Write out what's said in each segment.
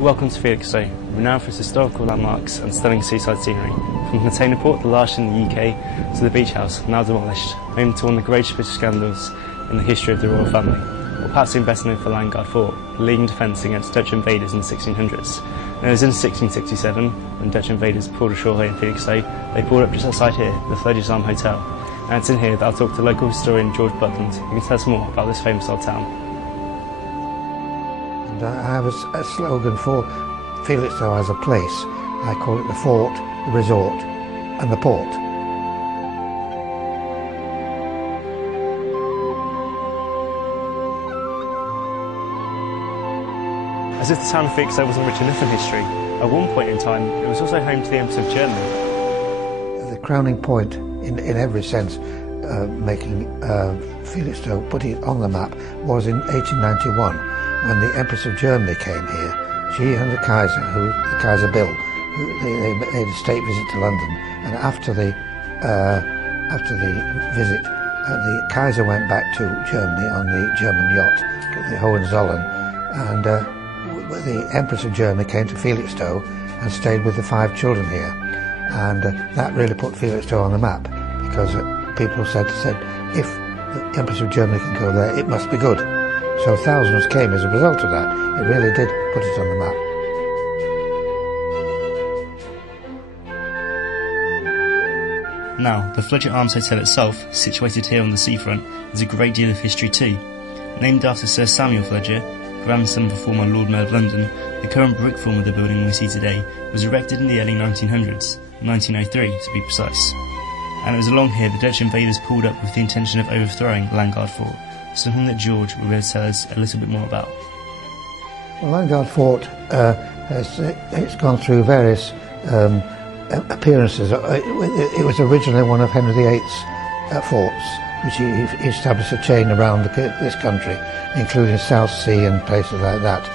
Welcome to Felixstowe, renowned for its historical landmarks and stunning seaside scenery. From the container port, the largest in the UK, to the beach house, now demolished, home to one of the greatest British scandals in the history of the royal family. Or perhaps even best known for Landguard Fort, the leading defence against Dutch invaders in the 1600s. And it was in 1667, when Dutch invaders pulled ashore here in Felixstowe, they pulled up just outside here, the Fledgers Arm Hotel. And it's in here that I'll talk to local historian George Butland, who can tell us more about this famous old town. And I have a slogan for Felixstowe as a place. I call it the fort, the resort and the port. As if the town of Felixstowe wasn't rich enough in history, at one point in time it was also home to the Empress of Germany. The crowning point in every sense, making Felixstowe, putting it on the map, was in 1891 when the Empress of Germany came here. She and the Kaiser Bill, they made a state visit to London, and after the visit, the Kaiser went back to Germany on the German yacht, the Hohenzollern, and the Empress of Germany came to Felixstowe and stayed with the 5 children here, and that really put Felixstowe on the map, because people said if the Empress of Germany can go there, it must be good. So thousands came as a result of that. It really did put it on the map. Now, the Fledgers Arms Hotel itself, situated here on the seafront, has a great deal of history too. Named after Sir Samuel Fledger, grandson of the former Lord Mayor of London, the current brick form of the building we see today was erected in the early 1900s, 1903 to be precise. And it was along here the Dutch invaders pulled up with the intention of overthrowing Landguard Fort, something that George will be able to tell us a little bit more about. Well, Landguard Fort it's gone through various appearances. It was originally one of Henry VIII's forts, which he established a chain around this country, including South Sea and places like that.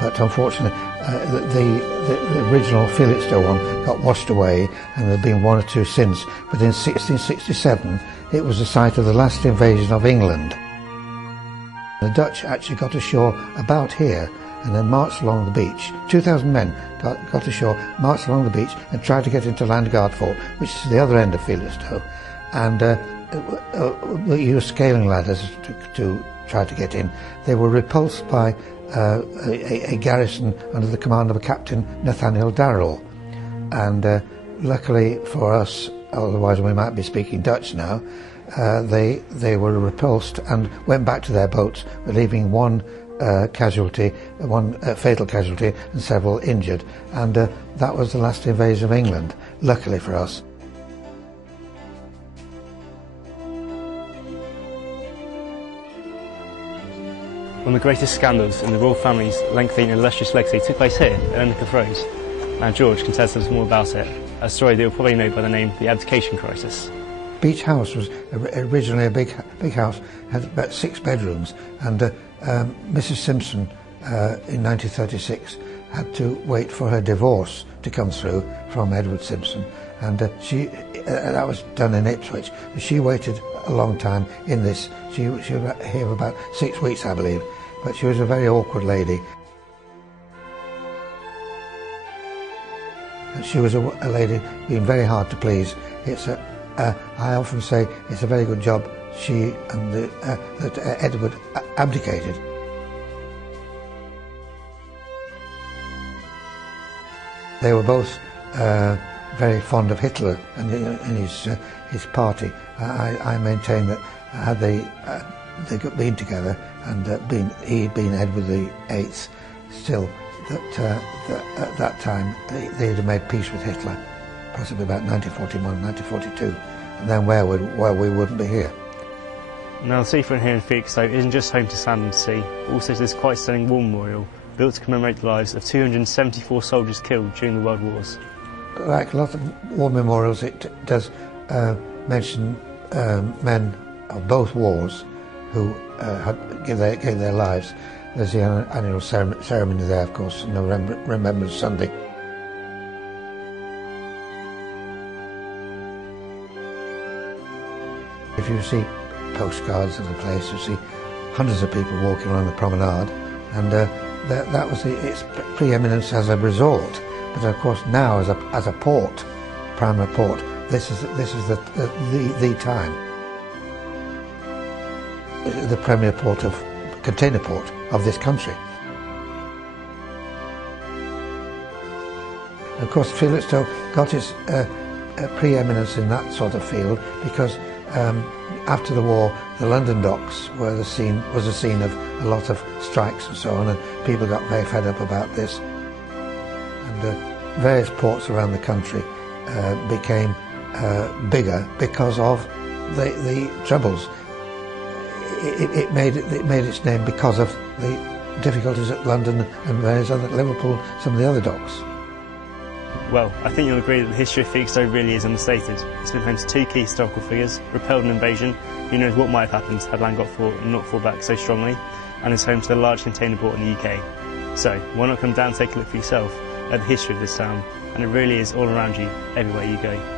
But unfortunately, the original Felixstowe one got washed away, and there have been one or two since. But in 1667, it was the site of the last invasion of England. The Dutch actually got ashore about here and then marched along the beach. 2,000 men got ashore, marched along the beach and tried to get into Landguard Fort, which is the other end of Felixstowe, and used scaling ladders to try to get in. They were repulsed by a garrison under the command of a Captain Nathaniel Darrell, and luckily for us, otherwise we might be speaking Dutch now, they were repulsed and went back to their boats, leaving one fatal casualty and several injured, and that was the last invasion of England, luckily for us. One of the greatest scandals in the royal family's lengthy and illustrious legacy took place here at Endicott Road. Now George can tell us more about it, a story that you'll probably know by the name the Abdication Crisis. Beach House was originally a big house, had about 6 bedrooms, and Mrs. Simpson in 1936 had to wait for her divorce to come through from Edward Simpson, and that was done in Ipswich. She waited a long time in this. She was here for about 6 weeks, I believe, but she was a very awkward lady. She was a lady being very hard to please. I often say it's a very good job she and that Edward abdicated. They were both very fond of Hitler and his party. I maintain that had they been together and he'd been Edward VIII, still that at that time they'd have made peace with Hitler, possibly about 1941, 1942, and then where we wouldn't be here. Now the seafront here in Felixstowe isn't just home to sand and sea, also to this quite stunning war memorial built to commemorate the lives of 274 soldiers killed during the World Wars. Like a lot of war memorials, it does mention men of both wars who gave their lives. There's the annual ceremony there, of course, on Remembrance Sunday. If you see postcards of the place, you see hundreds of people walking along the promenade, and that was its preeminence as a resort. But of course now as a port, primary port, this is the time. The premier port container port of this country. Of course, Felixstowe got its preeminence in that sort of field because after the war, the London docks was a scene of a lot of strikes and so on, and people got very fed up about this. And various ports around the country became bigger because of the troubles. It made its name because of the difficulties at London and various other, Liverpool, some of the other docks. Well, I think you'll agree that the history of Felixstowe really is understated. It's been home to two key historical figures, repelled an invasion, who knows what might have happened had land got fought and not fought back so strongly, and is home to the largest container port in the UK. So, why not come down and take a look for yourself at the history of this town, and it really is all around you, everywhere you go.